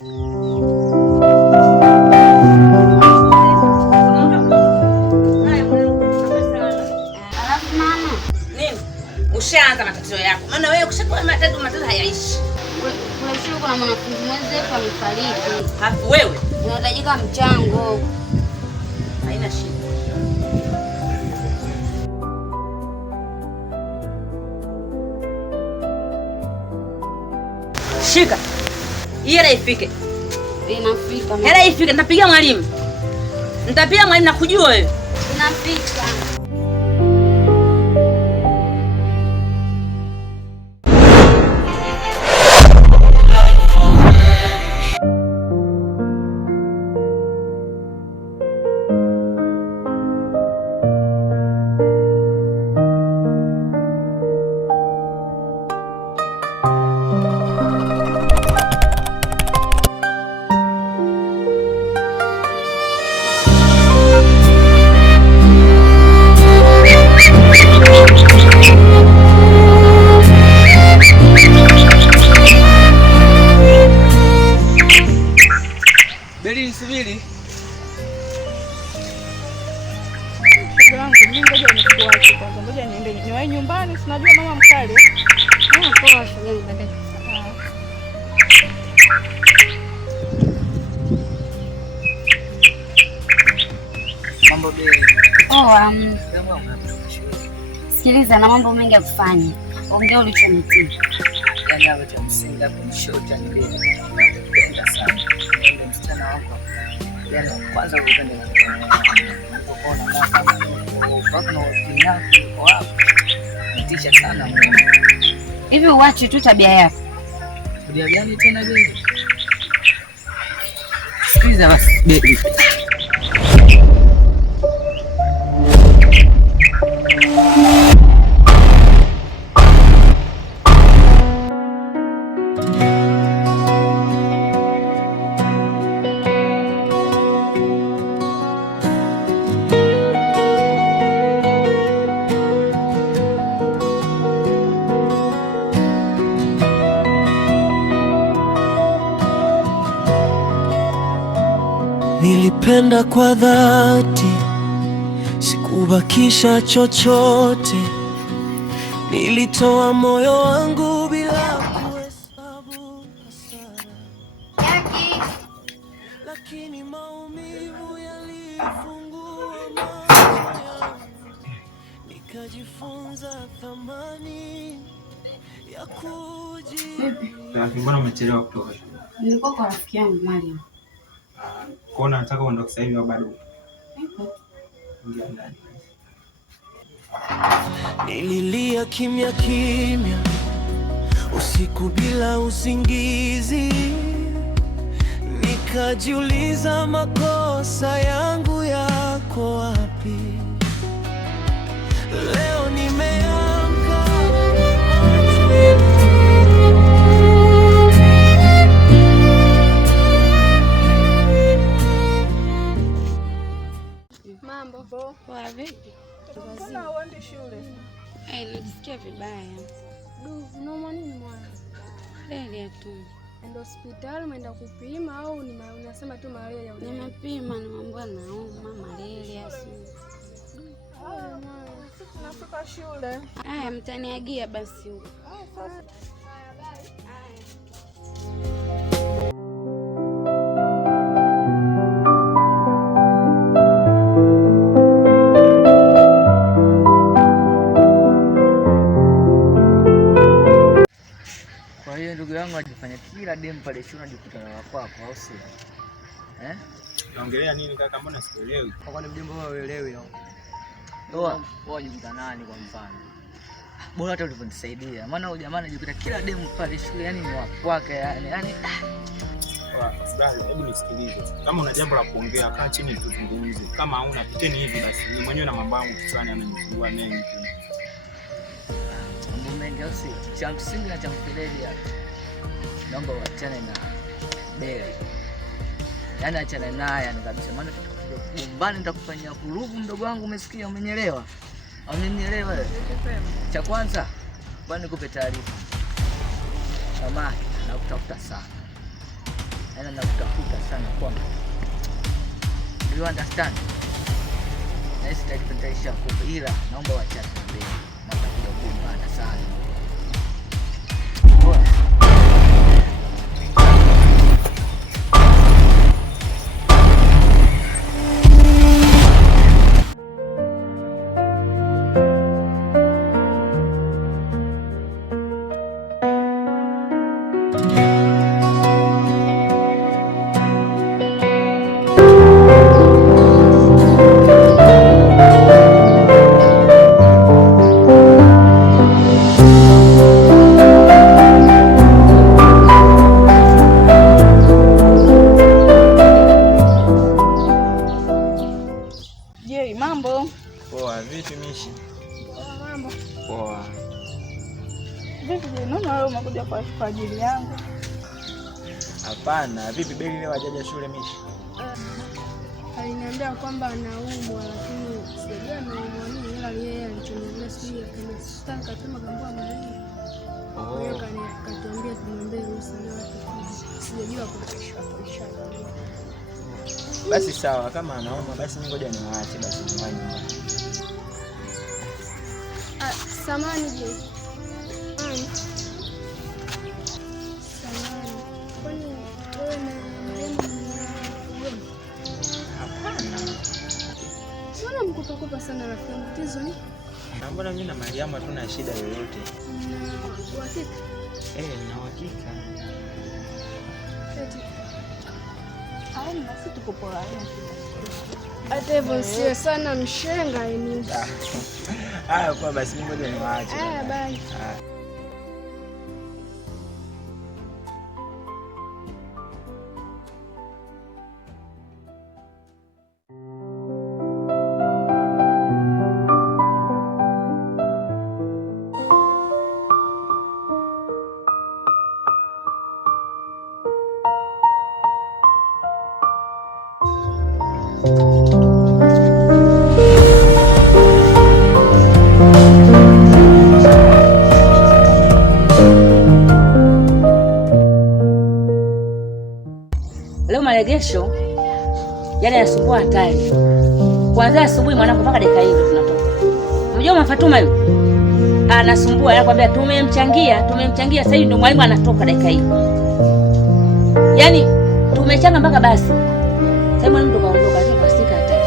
Ushaanza matatizo yako. Maana wewe ukishakuwa matatizo hayaishi. Kuna shule kuna mwanafunzi mwenzetu amefariki. Hapo wewe unahitajika mchango. Haina shida. Shika. Hela ifike. Inafika. Hela ifike, nitapigia mwalimu. Nitapigia mwalimu na kujua wewe. Inafika. Subiri. Mimi ngoja nikuache kwanza. Ngoja niende niwahi nyumbani, si unajua mama mkali. Poa shuleni baadaye. Mambo Beli. Sikiliza, na mambo mengi ya kufanya. Ongea ulichonitia. Yaani hapo cha msingi hapo ni short and clear. Napenda sana. Ndio msichana wako. Yaani kwanza upende na kuona kama upako na upinyaji kwa hapo. Nitisha sana mimi. Hivi uache tu tabia yako. Tabia gani tena Beli? Sikiliza basi Beli. Nilipenda kwa dhati, sikubakisha chochote. Nilitoa moyo wangu bila kuhesabu hasara, lakini maumivu yalifungua macho yangu, nikajifunza thamani ya kujiamini. Mbona umechelewa kutoka shule? Nilikuwa kwa rafiki yangu Mariam. Kwa nini nataka uondoke sasa hivi au bado? Ingia ndani. Nililia kimya kimya usiku bila usingizi, nikajiuliza makosa yangu yako wapi. Leo nimeamka Poa vipi? Mbona uendi shule? Najisikia vibaya. Unaumwa nini mwana? Malaria tu. Ndio hospitali umeenda kupima au unasema tu malaria? Nimepima nimeambiwa nauma malaria si. Tunafika shule. Haya mtaniagia basi huko. Ndugu yangu ajifanya kila demu pale shule unajikuta na wako au si? Naongelea nini kaka, mbona sikuelewi? Kwa nini mjomba wewe uelewi no? Ndoa unajikuta nani kwa mfano? Bora hata uliponisaidia. Maana huyu jamaa anajikuta kila demu pale shule yani ni wako wake yani. Afadhali hebu nisikilize. Kama una jambo la kuongea kaa chini tuzungumze. Kama hauna piteni hivi basi. Ni mwenyewe na mambo yangu kichwani ananisumbua mengi. Mambo mengi au si? Cha msingi na cha mferedi hapa. Naomba uachane na Beli. Yaani achana naye yani kabisa. Maana gombani nitakufanyia vurugu mdogo wangu, umesikia? Umenielewa? Umenielewa wewe? Cha kwanza, bwana nikupe taarifa. Samaki anakutafuta sana. Yaani nakutafuta sana kwamba. You understand? Na hisi taarifa nitaisha kupa, ila naomba wachane mbele. Na utakuja kugombana sana. Poa, vipi Mishi? Poa, mambo. Poa. Vipi je, naona wewe umekuja kwa ajili yangu? Hapana, vipi Beli leo hajaja shule Mishi? Aliniambia kwamba anaumwa lakini sijui anaumwa nini, ila yeye alichoniambia sijui kama sitaka kama kambua mahali. Kwa hiyo kaniambia tumwambie ruhusa leo atakuja. Sijajua kuisha. Basi sawa, kama anaumwa basi ngoja niwaache basi nyumbani. Samani je. Samani. Kwani wewe na Mariamu mnaona? Hapana. Mbona mkupakupa sana rafiki yangu? Tatizo ni? Mbona mimi na Mariamu hatuna shida yoyote? Na uhakika? Na uhakika. Eti. Basi tuko poa. Hata hivyo sio sana mshenga ni. Haya kwa basi ngoja niwaache. Bye. Leo malegesho yale yasumbua hatari. Kuanzia asubuhi mwanangu mpaka dakika hizo tunatoka. Unajua Mafatuma yule anasumbua, anakuambia tumemchangia sasa hivi ndio mwalimu anatoka dakika hii. Yaani tumechanga mpaka basi. Sasa mwalimu ndo kaondoka kwa sika hatari.